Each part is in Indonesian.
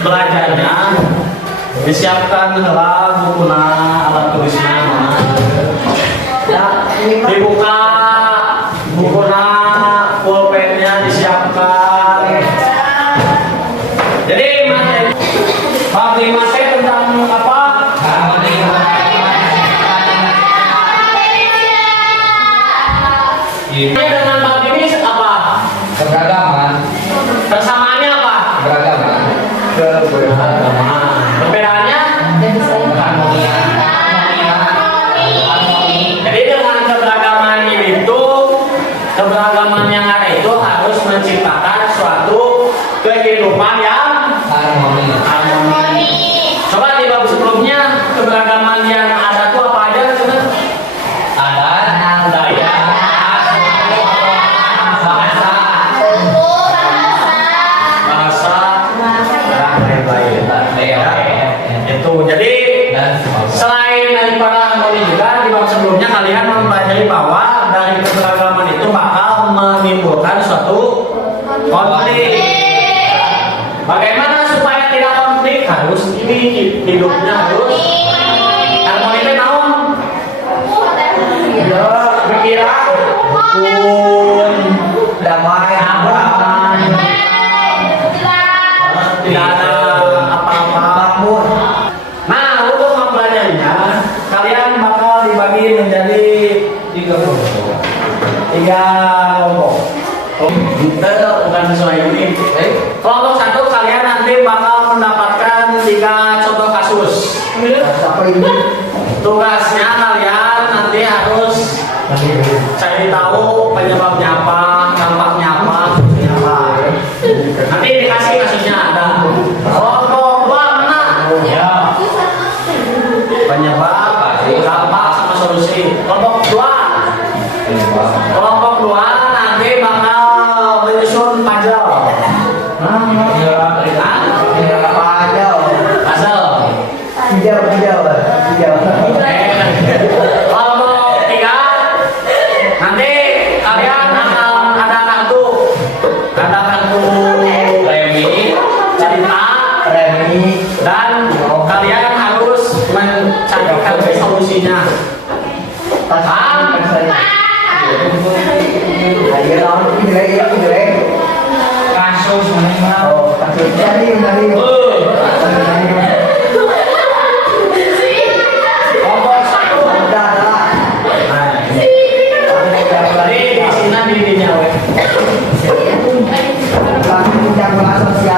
belajarnya disiapkan heula bukuna alat tulisna dibuka bukuna pulpennya disiapkan. Jadi materi bab 5 tentang apa? Ini dengan bab ini apa? Keberagaman. Persamaannya apa? Keberagaman. Perbedaannya? Jadi dengan keberagaman itu, keberagaman yang ada itu harus menciptakan suatu kehidupan yang Harmoni. Coba di bab sebelumnya keberagaman yang ada itu apa aja? Coba. Ada Budaya, bahasa, dan lain-lain. Itu jadi selain daripada harmoni juga di bab sebelumnya kalian mempelajari bahwa dari keberagaman itu bakal menimbulkan suatu konflik. Bagaimana supaya tidak konflik? Harus ini hidupnya harus harmoni itu naon? Ya, pikiran rukun, damai, aman, tidak ada apa-apa. Nah, untuk mempelajarinya, kalian bakal dibagi menjadi 3 kelompok. Bukan sesuai ini. Kelompok 1 kalian nanti bakal mendapatkan 3 contoh kasus. Tugasnya kalian nanti harus cari tahu penyebabnya apa, dampaknya apa, fungsinya apa. Nanti dikasih kasusnya ada. Kelompok 2 mana? Ya. Penyebab, dampak sama solusi. Kelompok 2 nanti bakal menyusun puzzle. Kelompok 3 nanti kalian akan ada kartu premi, cerita, dan kalian harus mencarikan solusinya. Paham? kasus mana? Kelompok 1 tadi di sini dirinya weh. Kelompok 2 atos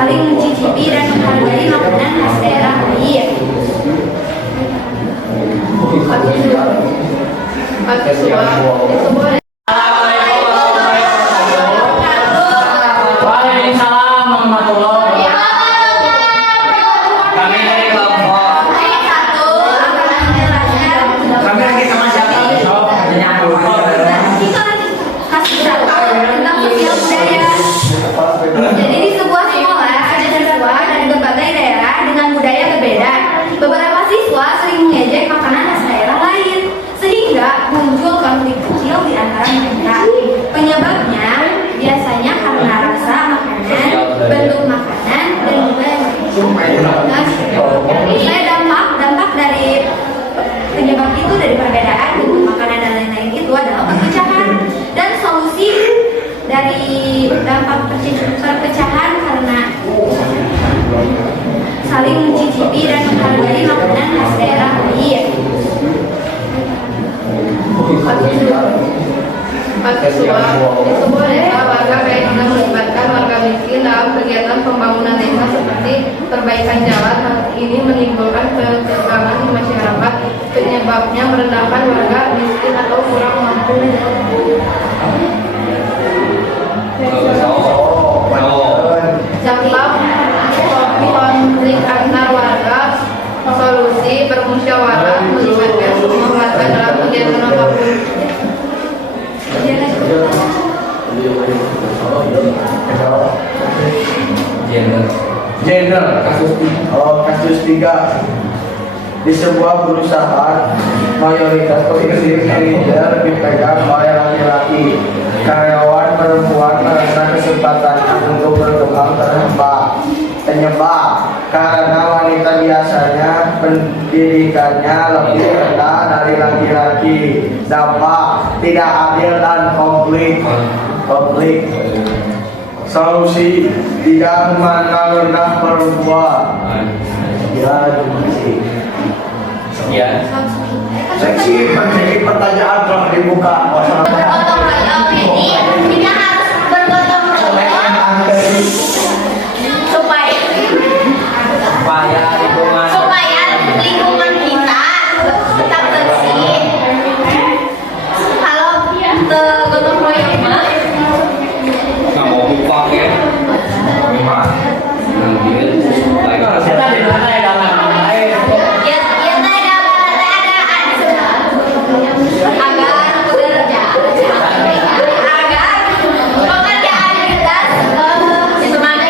saling mencicipi dan menghargai makanan khas daerah lain. Waalaikumsalam warahmatullahi wabarakatuh. Kami dari kelompok. Kami lagi sama siapa? Oh, menyambut. Khas wisata tentang sosial budaya. Jadi di sebuah sekolah ada siswa dari berbagai daerah dengan budaya berbeda. Beberapa siswa sering mengejek makanan khas daerah lain, sehingga muncul konflik kecil di antara mereka. Penyebabnya biasanya karena rasa makanan, bentuk makanan, dan juga nilai dampak dari penyebab itu dari perbedaan bentuk makanan dan lain-lain itu adalah perpecahan. Dan solusi dari dampak perpecahan karena saling mencicipi dan menghargai makanan khas daerah lain. Di sebuah desa, warga baik dengan melibatkan warga miskin dalam kegiatan pembangunan desa seperti perbaikan jalan. Hal ini menimbulkan ketegangan di masyarakat, penyebabnya merendahkan warga miskin atau kurang mampu. Dampak konflik antar warga, solusi bermusyawarah melibatkan semua warga dalam kegiatan apapun. Gender. Kasus 3 di sebuah perusahaan mayoritas pemilik manajer dipegang oleh laki-laki. Karyawan perempuan merasa kesempatannya untuk berkembang terhambat. Penyebab karena wanita biasanya pendidikannya lebih rendah dari laki-laki. Dampak tidak adil dan konflik. Solusi tidak memandang rendah perempuan. Ya, terima kasih. Ya. Seksi menjadi pertanyaan telah dibuka. Bergotong royong ini kita harus bergotong royong supaya lingkungan kita tetap bersih. Kalau bergotong royong mah Nggak mau lupa ya. Kita di mana ya dalam air? ya ada agar pekerjaan kita semangat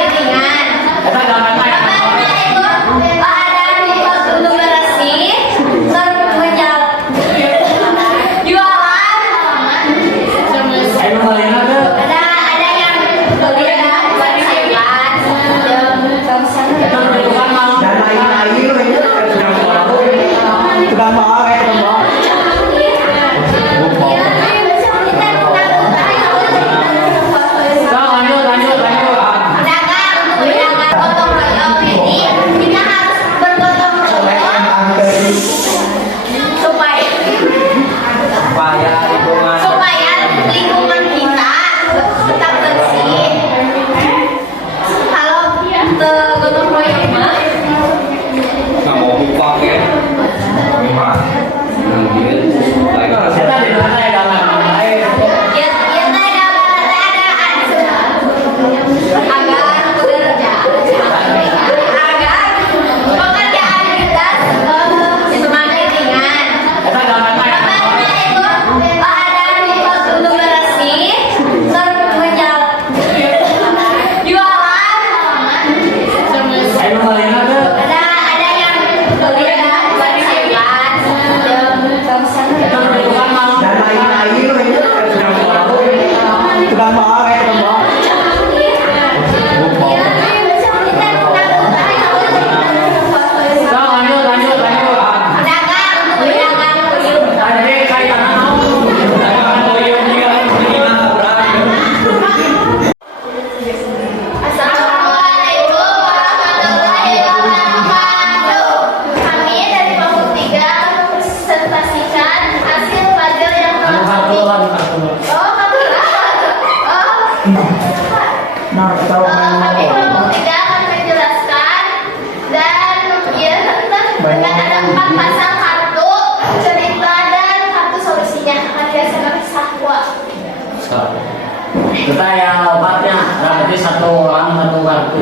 satu orang satu kartu.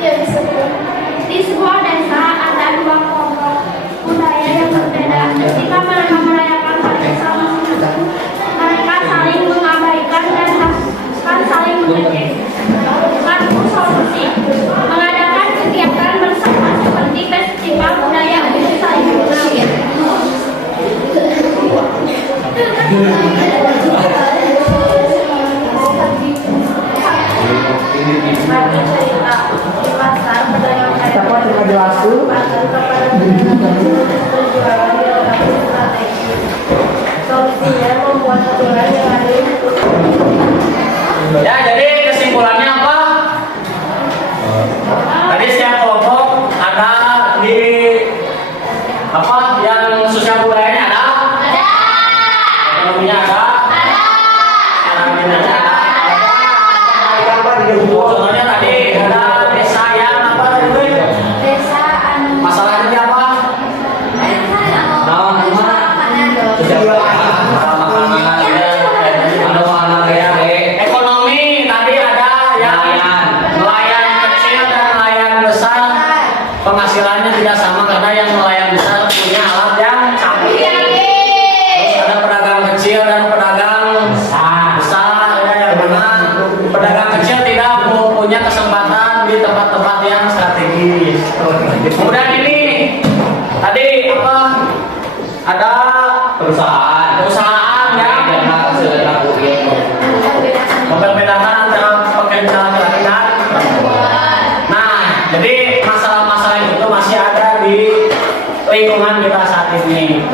Ya, disebut. Di sebuah desa ada dua kelompok budaya yang berbeda. Ketika mereka merayakan hari bersama, mereka saling mengabaikan dan bahkan saling mengejek. Satu solusi, mengadakan kegiatan bersama seperti festival budaya untuk saling mengenal. Satu cerita di pasar pedagang kayu berjualan di lokasi strategis. Solusinya membuat aturan yang adil. Ya, jadi kesimpulannya apa? Tadi setiap kelompok ada di apa yang sosial budayanya ada? Ada. Ekonominya ada? Ada. Olahraga ada? Contohnya tadi ada desa yang apa tadi? Boy? Desa anu. Masalahnya di apa? Ekonomi tadi ada yang nelayan kecil dan nelayan besar penghasilannya tidak sama karena yang nelayan besar punya alat yang canggih. Terus ada pedagang kecil dan pedagang besar ya, yang mana pedagang kecil tidak punya kesempatan di tempat-tempat yang strategis. Kemudian ini tadi apa? Ada perusahaan yang memperbedakan antara pekerja laki-laki dan perempuan. Nah, jadi masalah-masalah itu masih ada di lingkungan kita saat ini.